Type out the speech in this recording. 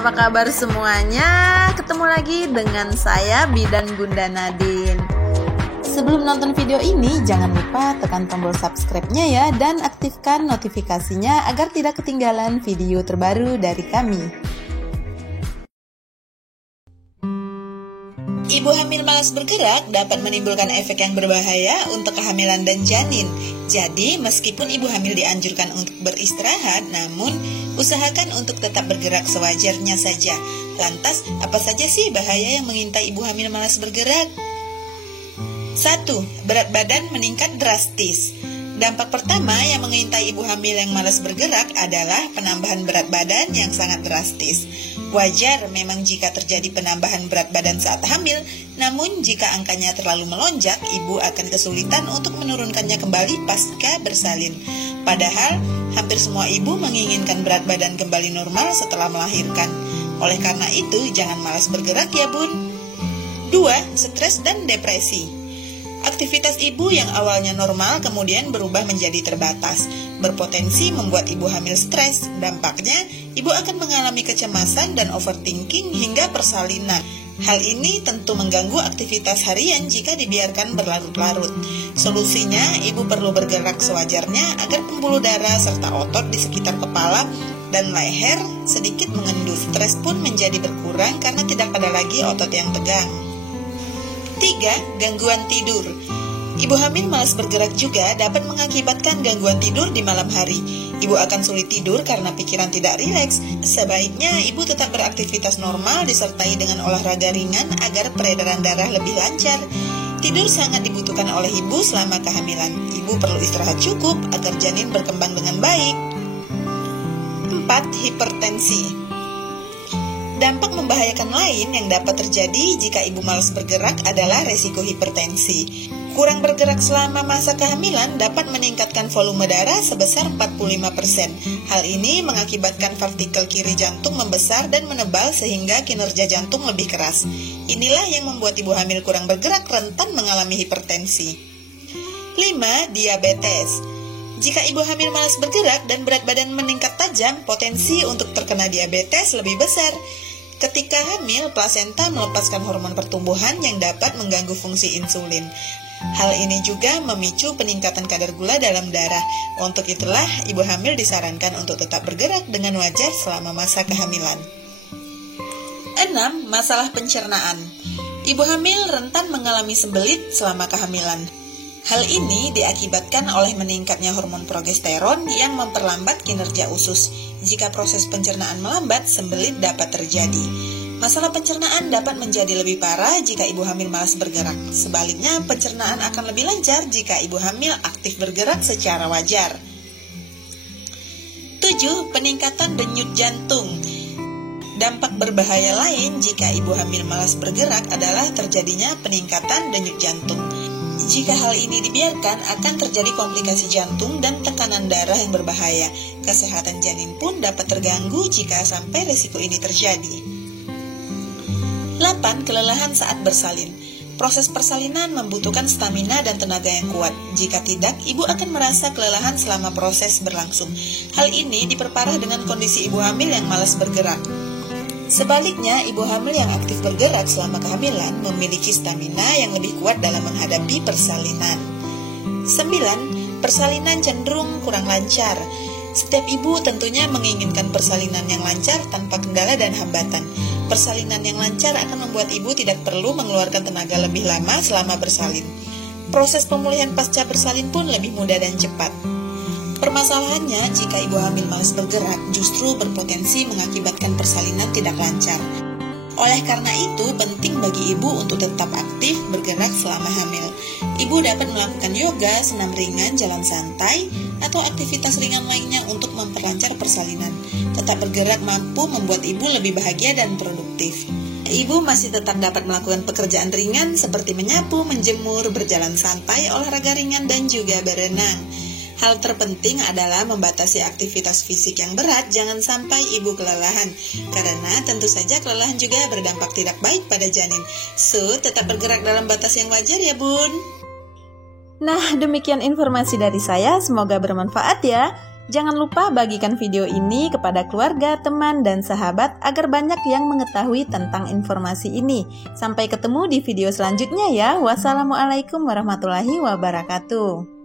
apa kabar semuanya? Ketemu lagi dengan saya Bidan Bunda Nadine. Sebelum nonton video ini, jangan lupa tekan tombol subscribe-nya ya dan aktifkan notifikasinya agar tidak ketinggalan video terbaru dari kami. Ibu hamil malas bergerak dapat menimbulkan efek yang berbahaya untuk kehamilan dan janin. Jadi, meskipun ibu hamil dianjurkan untuk beristirahat, namun usahakan untuk tetap bergerak sewajarnya saja. Lantas, apa saja sih bahaya yang mengintai ibu hamil malas bergerak? 1. Berat badan meningkat drastis. Dampak pertama yang mengintai ibu hamil yang malas bergerak adalah penambahan berat badan yang sangat drastis. Wajar memang jika terjadi penambahan berat badan saat hamil, namun jika angkanya terlalu melonjak, ibu akan kesulitan untuk menurunkannya kembali pasca bersalin. Padahal, hampir semua ibu menginginkan berat badan kembali normal setelah melahirkan. Oleh karena itu, jangan malas bergerak ya bun. 2. Stres dan depresi. Aktivitas ibu yang awalnya normal kemudian berubah menjadi terbatas, berpotensi membuat ibu hamil stres. Dampaknya, ibu akan mengalami kecemasan dan overthinking hingga persalinan. Hal ini tentu mengganggu aktivitas harian jika dibiarkan berlarut-larut. Solusinya, ibu perlu bergerak sewajarnya agar pembuluh darah serta otot di sekitar kepala dan leher sedikit mengendus. Stres pun menjadi berkurang karena tidak ada lagi otot yang tegang. 3. Gangguan tidur. Ibu hamil malas bergerak juga dapat mengakibatkan gangguan tidur di malam hari. Ibu akan sulit tidur karena pikiran tidak rileks. Sebaiknya ibu tetap beraktivitas normal disertai dengan olahraga ringan agar peredaran darah lebih lancar. Tidur sangat dibutuhkan oleh ibu selama kehamilan. Ibu perlu istirahat cukup agar janin berkembang dengan baik. 4. Hipertensi. Dampak membahayakan lain yang dapat terjadi jika ibu malas bergerak adalah resiko hipertensi. Kurang bergerak selama masa kehamilan dapat meningkatkan volume darah sebesar 45%. Hal ini mengakibatkan partikel kiri jantung membesar dan menebal sehingga kinerja jantung lebih keras. Inilah yang membuat ibu hamil kurang bergerak rentan mengalami hipertensi. 5. Diabetes. Jika ibu hamil malas bergerak dan berat badan meningkat tajam, potensi untuk terkena diabetes lebih besar. Ketika hamil, plasenta melepaskan hormon pertumbuhan yang dapat mengganggu fungsi insulin. Hal ini juga memicu peningkatan kadar gula dalam darah. Untuk itulah, ibu hamil disarankan untuk tetap bergerak dengan wajar selama masa kehamilan. 6. Masalah pencernaan. Ibu hamil rentan mengalami sembelit selama kehamilan. Hal ini diakibatkan oleh meningkatnya hormon progesteron yang memperlambat kinerja usus. Jika proses pencernaan melambat, sembelit dapat terjadi. Masalah pencernaan dapat menjadi lebih parah jika ibu hamil malas bergerak. Sebaliknya, pencernaan akan lebih lancar jika ibu hamil aktif bergerak secara wajar. 7. Peningkatan denyut jantung. Dampak berbahaya lain jika ibu hamil malas bergerak adalah terjadinya peningkatan denyut jantung. Jika hal ini dibiarkan, akan terjadi komplikasi jantung dan tekanan darah yang berbahaya. Kesehatan janin pun dapat terganggu jika sampai risiko ini terjadi. 8. Kelelahan saat bersalin. Proses persalinan membutuhkan stamina dan tenaga yang kuat. Jika tidak, ibu akan merasa kelelahan selama proses berlangsung. Hal ini diperparah dengan kondisi ibu hamil yang malas bergerak. Sebaliknya, ibu hamil yang aktif bergerak selama kehamilan memiliki stamina yang lebih kuat dalam menghadapi persalinan. 9. Persalinan cenderung kurang lancar. Setiap ibu tentunya menginginkan persalinan yang lancar tanpa kendala dan hambatan. Persalinan yang lancar akan membuat ibu tidak perlu mengeluarkan tenaga lebih lama selama bersalin. Proses pemulihan pasca bersalin pun lebih mudah dan cepat. Permasalahannya, jika ibu hamil malas bergerak, justru berpotensi mengakibatkan persalinan tidak lancar. Oleh karena itu, penting bagi ibu untuk tetap aktif bergerak selama hamil. Ibu dapat melakukan yoga, senam ringan, jalan santai, atau aktivitas ringan lainnya untuk memperlancar persalinan. Tetap bergerak mampu membuat ibu lebih bahagia dan produktif. Ibu masih tetap dapat melakukan pekerjaan ringan seperti menyapu, menjemur, berjalan santai, olahraga ringan, dan juga berenang. Hal terpenting adalah membatasi aktivitas fisik yang berat, jangan sampai ibu kelelahan. Karena tentu saja kelelahan juga berdampak tidak baik pada janin. So, tetap bergerak dalam batas yang wajar ya bun. Nah, demikian informasi dari saya, semoga bermanfaat ya. Jangan lupa bagikan video ini kepada keluarga, teman, dan sahabat agar banyak yang mengetahui tentang informasi ini. Sampai ketemu di video selanjutnya ya. Wassalamualaikum warahmatullahi wabarakatuh.